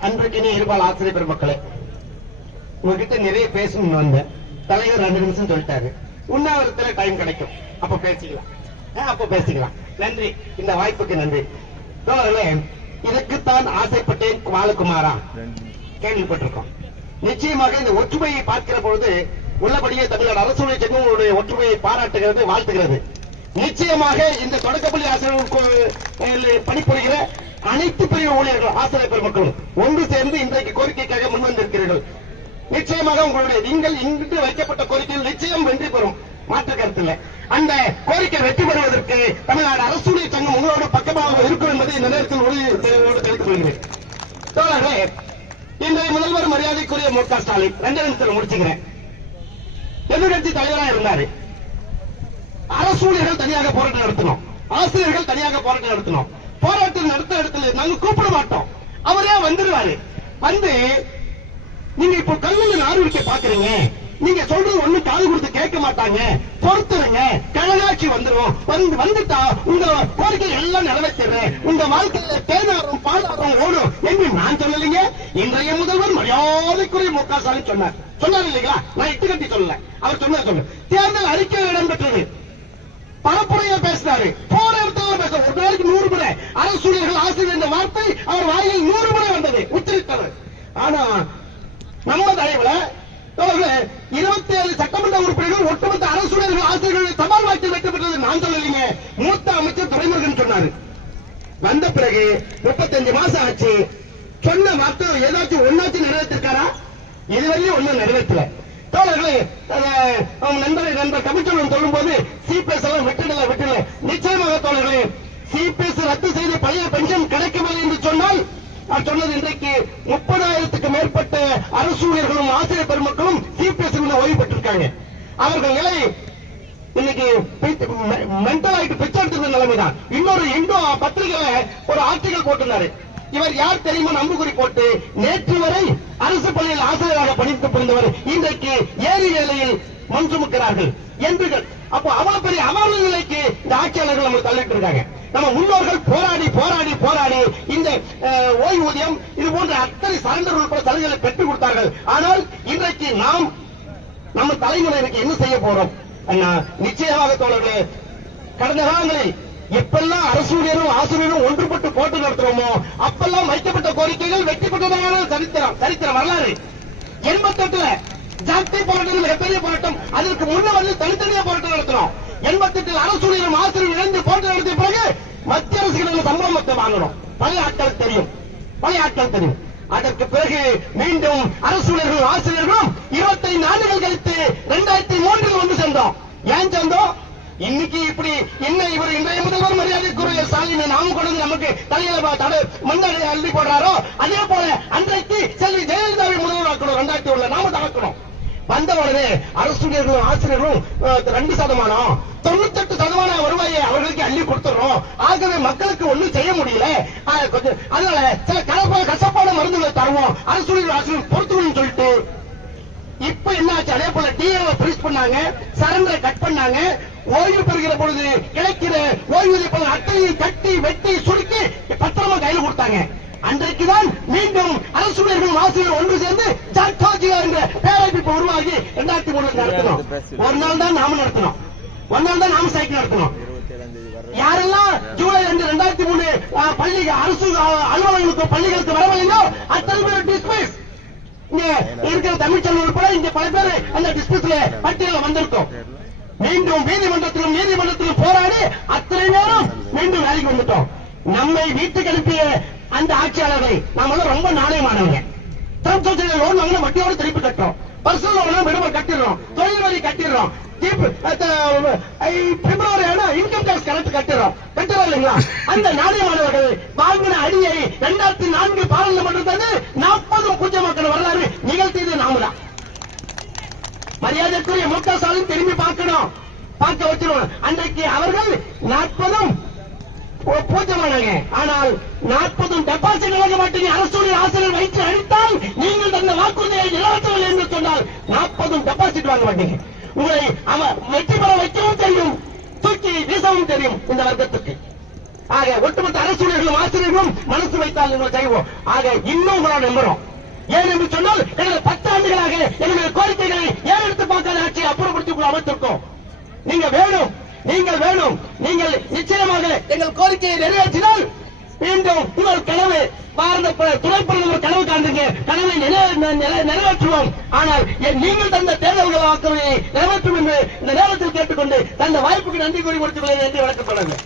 அன்றைக்கு நீ இருபால் ஆசிரியர் பெருமக்களே உங்ககிட்ட நிறைய பேசணும்னு வந்தேன். தலைவர் ரெண்டு நிமிஷம் சொல்லிட்டாரு. உண்ணாவிரத்துல டைம் கிடைக்கும். அப்ப பேசிக்கலாம். அப்ப பேசிக்கலாம். நன்றி. இந்த வாய்ப்புக்கு நன்றி. தோழர்களே இதுக்குத்தான் ஆசைப்பட்டேன் பாலகுமாரா. கேள்விப்பட்டிருக்கோம். நிச்சயமாக இந்த ஒற்றுமையை பார்க்கிற பொழுது உள்ளபடியே தமிழ்நாடு அரசுடைய சங்கங்களுடைய ஒற்றுமையை பாராட்டுகிறது வாழ்த்துகிறது. நிச்சயமாக இந்த தொடக்கப்பள்ளி ஆசிரியர்கள் பணிபுரிகிற அனைத்து பிரிவு ஊழியர்கள் ஆசிரியர் பெருமக்களும் ஒன்று சேர்ந்து இன்றைக்கு கோரிக்கைக்காக முன்வந்திருக்கிறீர்கள். நிச்சயமாக உங்களுடைய நீங்கள் இன்று வைக்கப்பட்ட கோரிக்கையில் நிச்சயம் வெற்றி பெறும். மாற்று கருத்தில் அந்த கோரிக்கை வெற்றி பெறுவதற்கு தமிழ்நாடு அரசுடைய சங்கம் உங்களோட பக்கமாக இருக்கும் என்பதை இந்த நேரத்தில் உறுதியோடு தெரிவித்துக் கொள்கிறேன். தோழர்களே இன்றைய முதல்வர் மரியாதைக்குரிய மு க ஸ்டாலின் ரெண்டு நிமிஷத்தில் முடிச்சுக்கிறேன். எதிர்கட்சி தலைவராக இருந்தாரு. அரசு ஊழியர்கள் தனியாக போராட்டம் நடத்தணும். ஆசிரியர்கள் தனியாக போராட்டம் நடத்தணும். இடத்துல நடத்த இடத்துல நாங்க கூப்பிட மாட்டோம். அவரே வந்துருவாரு? வந்து நீங்க இப்போ கல்லூரி ஆர்வத்தை பாக்குறீங்க நீங்க சொல்றது ஒண்ணு காது கொடுத்து கேட்க மாட்டாங்க. பொறுத்துருங்க. கழகாட்சி வந்துடும் வந்து வந்துட்டா உங்க கோரிக்கை எல்லாம் நிறைவேற்றுறேன் உங்க வாழ்க்கையில தேனாரும் பாலாரும் ஓடும் என்று நான் சொல்லலைங்க. இன்றைய முதல்வர் மரியாதைக்குரிய மு க ஸ்டாலின் சொன்னார். சொன்னார் இல்லைங்களா? நான் இட்டு கட்டி சொல்லல. அவர் சொன்னார் சொல்லு. தேர்தல் அறிக்கை இடம்பெற்றது. பரப்புரையா பேசினாரு. போற இடத்துல நூறு முறை அரசூழியர்கள் ஆசிரியர் என்ற வார்த்தை அவர் வாயில் நூறு முறை வந்தது உச்சரித்தனர் ஆனா நம்ம தயவுல இருபத்தி ஏழு சட்டமன்ற உறுப்பினர்கள் ஒட்டுமொத்த அரசு ஊழியர்கள் ஆசிரியர்கள் தபால் வாக்கில் வெற்றி பெற்றது நான் சொல்லலைங்க. மூத்த அமைச்சர் துறைமுருகன் சொன்னாரு. வந்த பிறகு முப்பத்தஞ்சு மாசம் ஆச்சு. சொன்ன வார்த்தை ஏதாச்சும் ஒன்னாச்சும் நிறைவேற்றிருக்காரா? இதுவரையும் ஒன்னும் நிறைவேற்றல. தோழர்களே அஹ், அவங்க நண்பர் நண்பர் தமிழ்ச்செல்வன் சொல்லும் போது சிபிஎஸ் எல்லாம் விட்டுடல விட்டுடல. நிச்சயமாக தோழர்களே சிபிஎஸ் ரத்து செய்து பழைய பென்ஷன் கிடைக்கவில்லை என்று சொன்னால் நான் சொன்னது இன்றைக்கு முப்பதாயிரத்துக்கு மேற்பட்ட அரசு ஊழியர்களும் ஆசிரியர் பெருமக்களும் சிபிஎஸ் ஓய்வு பெற்றிருக்காங்க. அவர்கள் நிலை இன்னைக்கு மென்டல் ஆயிட்டு பிச்சை எடுத்திருந்த நிலைமைதான். இன்னொரு இந்தோ பத்திரிகையில ஒரு ஆர்டிகல் போட்டிருந்தாரு. இவர் யார் தெரியுமா? நம்புகுறி போட்டு நேற்று வரை அரசு பள்ளியில் ஆசிரியராக பணித்து புரிந்தவர் இன்றைக்கு ஏரி வேலையில் மண் சுமக்கிறார்கள் என்று அப்போ அவ்வளவு பெரிய அமர்வு நிலைக்கு இந்த ஆட்சியாளர்கள் நம்ம தள்ளிட்டு இருக்காங்க. நம்ம முன்னோர்கள் போராடி போராடி போராடி இந்த ஓய்வூதியம் இது போன்ற அத்தனை சரண்டர் உட்பட சலுகைகளை பெற்றுக் கொடுத்தார்கள். ஆனால் இன்றைக்கு நாம் நம்ம தலைமுறைக்கு என்ன செய்ய போறோம்? நிச்சயமாக தோழர்களே கடந்த காலங்களில் எப்பெல்லாம் அரசு ஊழியரும் ஆசிரியரும் ஒன்றுபட்டு போட்டு நடத்துறோமோ அப்பெல்லாம் வைக்கப்பட்ட கோரிக்கைகள் வெற்றி பெற்றதான சரித்திரம் சரித்திரம் வரலாறு. எண்பத்தெட்டுல ஜாக்தி போராட்டம் மிகப்பெரிய போராட்டம் அதற்கு முன்ன வந்து தனித்தனியா போராட்டம் நடத்தினோம் எண்பத்தெட்டில் அரசு ஊழியரும் ஆசிரியரும் இணைந்து போராட்டம் நடத்திய பிறகு மத்திய அரசு சம்பளம் மொத்தம் வாங்கணும் பழைய ஆட்கள் தெரியும். பழைய ஆட்கள் தெரியும். அதற்கு பிறகு மீண்டும் அரசு ஊழியர்களும் ஆசிரியர்களும் இருபத்தைந்து ஆண்டுகள் கழித்து இரண்டாயிரத்தி மூன்றில் வந்து சேர்ந்தோம். ஏன் சேர்ந்தோம்? இன்னைக்கு இப்படி என்ன இவர் இன்றைய முதல்வர் மரியாதைக்குரிய ஸ்டாலின் நாமும் கொண்டு வந்து நமக்கு தலையில தடை அள்ளி போடுறாரோ? அதே போல அன்றைக்கு செல்வி ஜெயலலிதாவை முதல்வர் ஆக்கணும். ரெண்டாயிரத்தி ஒண்ணுல நாம தாக்கணும். வந்த உடனே அரசு ஊழியர்களும் ஆசிரியர்களும் ரெண்டு சதமானம். வருவாயை அவர்களுக்கு அள்ளி கொடுத்துறோம் ஆகவே மக்களுக்கு ஒண்ணும் செய்ய முடியல. அதனால சில கலப்ப கசப்பான மருந்துகளை தருவோம். அரசு பொறுத்துக்கணும்னு சொல்லிட்டு. இப்ப என்ன ஆச்சு அதே போல டிஏவை ஃப்ரீஸ் பண்ணாங்க. சரண்டரை கட் பண்ணாங்க. ஓய்வு பெறுகிற பொழுது கிடைக்கிற ஓய்வூதிய பலன் அத்தனையும் கட்டி வெட்டி சுருக்கி பத்திரமா கையில் கொடுத்தாங்க. அன்றைக்குதான் மீண்டும் அரசு ஊழியர்கள் ஆசிரியர் ஒன்று சேர்ந்து ஜாக்டோஜியா என்ற பேரமைப்பு உருவாகி இரண்டாயிரத்தி மூணு நடத்தினோம். ஒரு நாள் தான் நாம நடத்தினோம். ஒரு நாள் தான் நாம சைக்கிள் நடத்தினோம் யாரெல்லாம் ஜூலை ரெண்டு ரெண்டாயிரத்தி மூணு அஹ், அரசு அலுவலகங்களுக்கு பள்ளிகளுக்கு வரவில்லையோ அத்தனை பேர் டிஸ்மிஸ் இங்க இருக்கிற தமிழ்ச்செல்வன் உட்பட இங்க பல பேர் அந்த டிஸ்மிஸ்ல பட்டியல வந்திருக்கோம் மீண்டும் நீதிமன்றத்திலும் நீதிமன்றத்திலும் போராடி அத்தனை நேரம் மீண்டும் வேலைக்கு வந்துட்டோம் நம்மை வீட்டுக்கு அனுப்பிய அந்த ஆட்சியாளர்களை நாம ரொம்ப நாணயமானவங்க ட்ரம்ப் லோன் வாங்கினா வட்டியோட திருப்பி கட்டுறோம் பர்சனல் லோன் விடுமுறை கட்டிடுறோம் தொழில் வரி கட்டிடுறோம் பிப்ரவரி ஆனா இன்கம் டேக்ஸ் கட்டுறோம் இல்லைங்களா அந்த நாணயமானவர்கள் வாங்கின அடியை இரண்டாயிரத்தி நான்கு பாராளுமன்றத்தில் நாற்பதும் மக்கள் வரலாறு நிகழ்த்தியது நாம தான் மரியாதைக்குரிய மு க ஸ்டாலின் திரும்பி பார்க்கணும். பார்க்க வச்சிருவோம். அன்றைக்கு அவர்கள் நாற்பதும் பூ- ஆனால் நாற்பதும் டெபாசிட் வழங்க மாட்டீங்க. அரசுடைய ஆசிரியர் வயிற்று அடித்தால் நீங்கள் தந்த வாக்குறுதியை நிறைவேற்றவில்லை என்று சொன்னால் நாற்பதும் டெபாசிட் வாங்க மாட்டீங்க. உங்களை அவர் வெற்றி பெற வைக்கவும் தெரியும். தூக்கி வீசவும் தெரியும் இந்த வர்க்கத்துக்கு. ஆக ஒட்டுமொத்த அரசியலர்களும் ஆசிரியர்களும் மனசு வைத்தால் நீங்கள் செய்வோம் ஆக இன்னும் உங்களை நம்புறோம். ஏன் என்று சொன்னால் எனது பத்து ஆண்டுகளாக எங்களுடைய கோரிக்கைகளை ஏன் எடுத்து பார்க்காத ஆட்சியை அப்புறப்படுத்தி உங்களை அமைத்திருக்கோம். நீங்க வேணும் நீங்கள் வேணும் நீங்கள் நிச்சயமாக எங்கள் கோரிக்கையை நிறைவேற்றினால் மீண்டும் உங்கள் கனவு பாரத துணை பிரதமர் கனவு காண்றீங்க கனவை நிறைவேற்றுவோம். ஆனால் என் நீங்கள் தந்த தேர்தல்கள் வாக்குறுதியை நிறைவேற்றும் என்று இந்த நேரத்தில் கேட்டுக்கொண்டு தந்த வாய்ப்புக்கு நன்றி கூறி கொடுத்துள்ளேன் என்று வழக்கம்